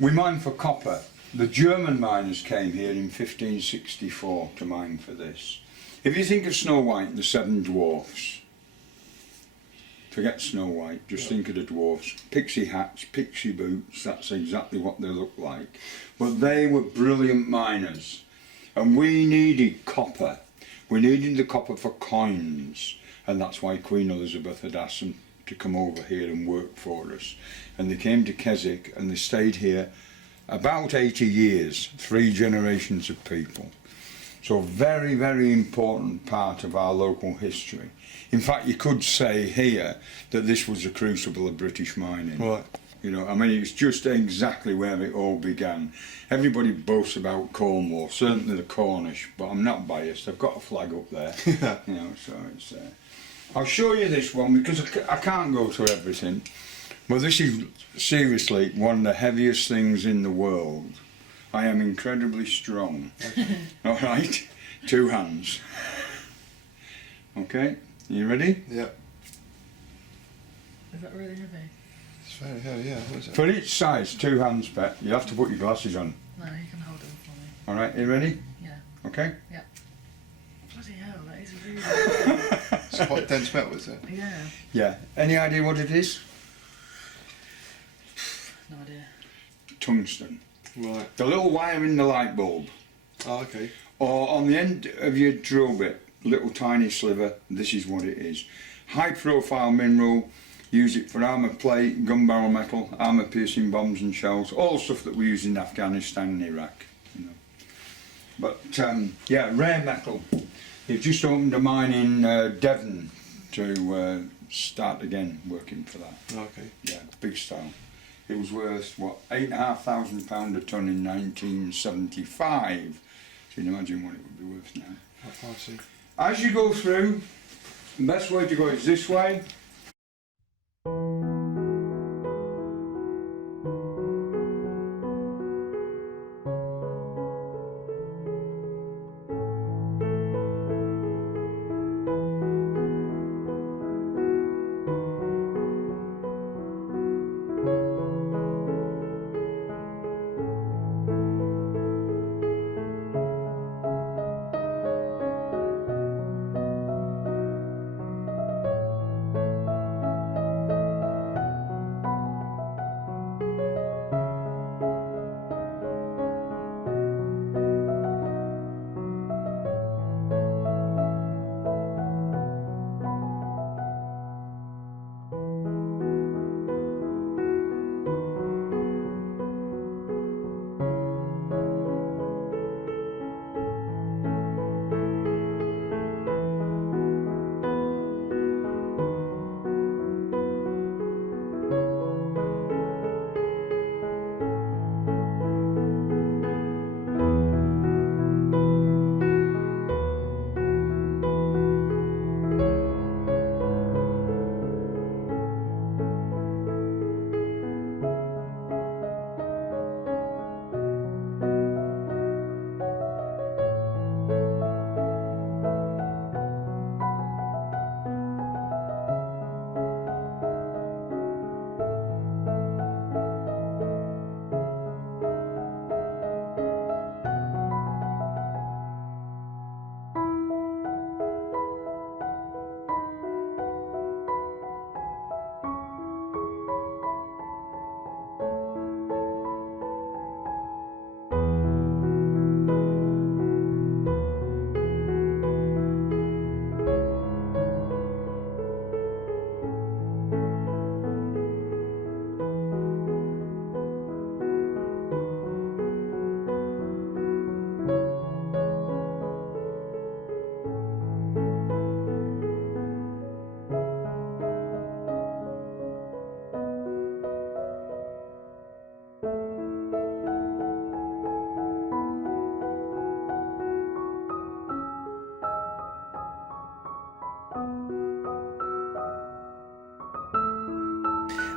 We mine for copper. The German miners came here in 1564 to mine for this. If you think of Snow White and the Seven Dwarfs, forget Snow White, just think of the dwarfs. Pixie hats, pixie boots, that's exactly what they look like. But they were brilliant miners. And we needed copper. We needed the copper for coins. And that's why Queen Elizabeth had asked them to come over here and work for us. And they came to Keswick and they stayed here about 80 years, 3 generations of people. So very, very important part of our local history. In fact, you could say here that this was a crucible of British mining. Right. You know, I mean, it's just exactly where it all began. Everybody boasts about Cornwall, certainly the Cornish, but I'm not biased. I've got a flag up there. You know, so it's. I'll show you this one because I can't go through everything. But this is seriously one of the heaviest things in the world. I am incredibly strong. All right, 2 hands. Okay, you ready? Yeah. Is that really heavy? It's very heavy, yeah. What is it? For each size, 2 hands, Pet. You have to put your glasses on. No, you can hold it for me. All right, you ready? Yeah. Okay. Yeah. Bloody hell, that is really It's quite dense metal, is it? Yeah. Yeah. Any idea what it is? No idea. Tungsten. Right. The little wire in the light bulb, Oh, okay. or on the end of your drill bit, little tiny sliver. This is what it is. High profile mineral. Use it for armour plate, gun barrel metal, armour piercing bombs and shells, all stuff that we use in Afghanistan and Iraq. You know. But yeah, rare metal. They've just opened a mine in Devon to start again working for that. Okay. Yeah, big style. It was worth, what, £8,500 a tonne in 1975. So you can imagine what it would be worth now. I see. As you go through, the best way to go is this way.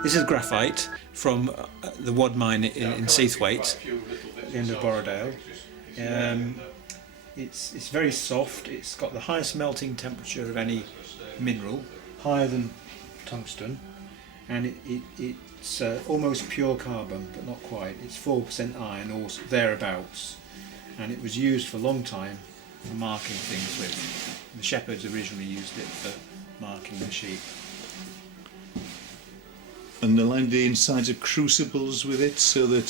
This is graphite from the Wad mine in Seathwaite, at the end of Borrowdale. It's very soft. It's got the highest melting temperature of any mineral, higher than tungsten. and it's almost pure carbon, but not quite. It's 4% iron or thereabouts, and it was used for a long time for marking things with. The shepherds originally used it for marking the sheep. And they lined the insides of crucibles with it so that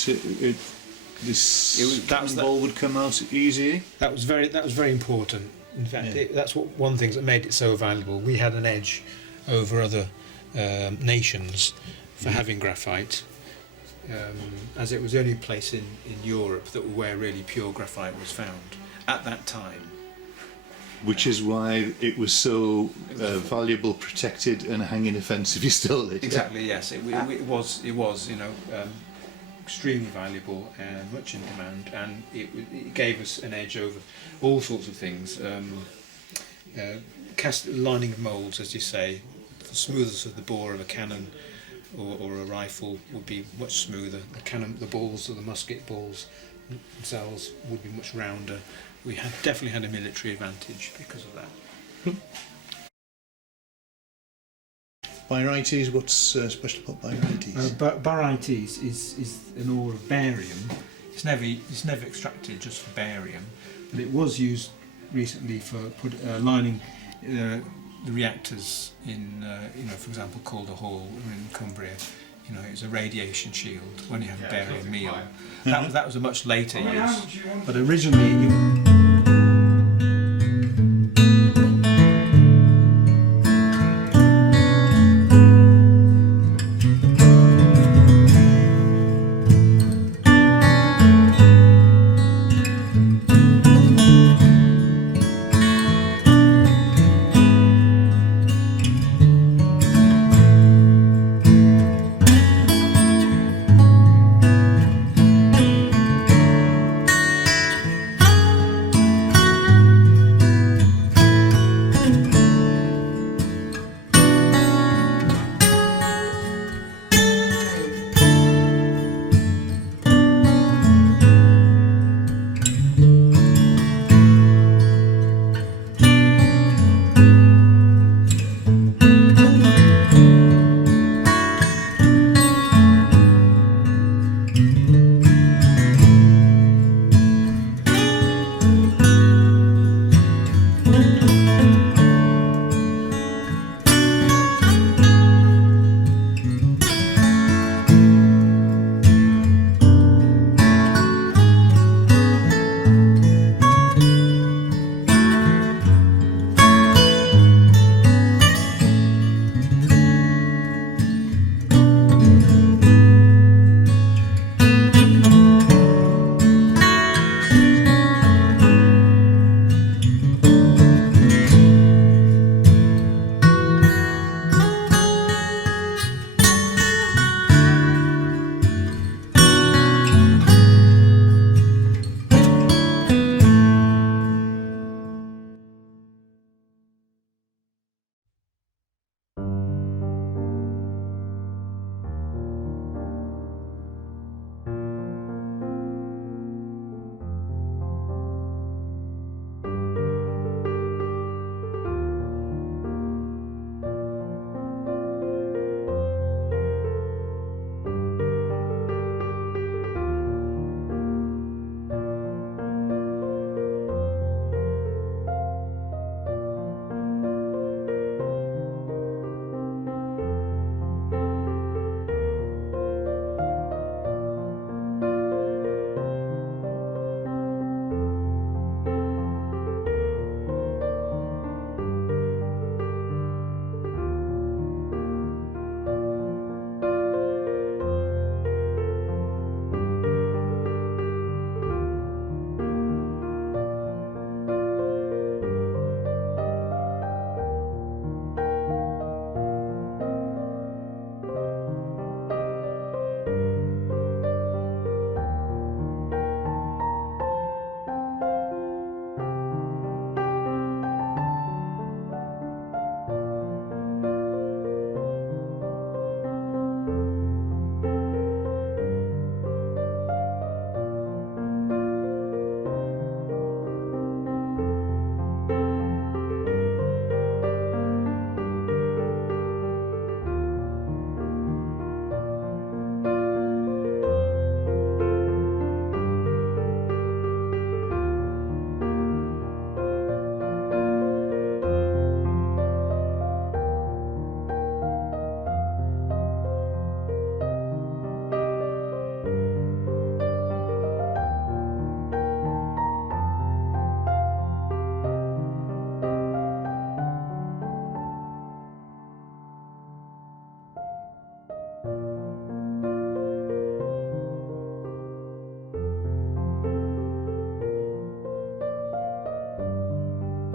that ball would come out easy. That was very important. In fact, Yeah. that's one of the things that made it so valuable. We had an edge over other nations for having graphite, as it was the only place in Europe where really pure graphite was found at that time. Which is why it was so valuable, protected, and a hanging offence if you stole it. Exactly. Yes, it was. Extremely valuable and much in demand, and it gave us an edge over all sorts of things. Lining of moulds, as you say, the smoothness of the bore of a cannon or a rifle would be much smoother. The balls of the musket balls themselves would be much rounder. We definitely had a military advantage because of that. Barytes, what's special about Barytes? Barytes is an ore of barium. It's never extracted just for barium, but it was used recently for lining the reactors in, for example, Calder Hall in Cumbria. It's a radiation shield when you have a barium meal. That was a much later use, but originally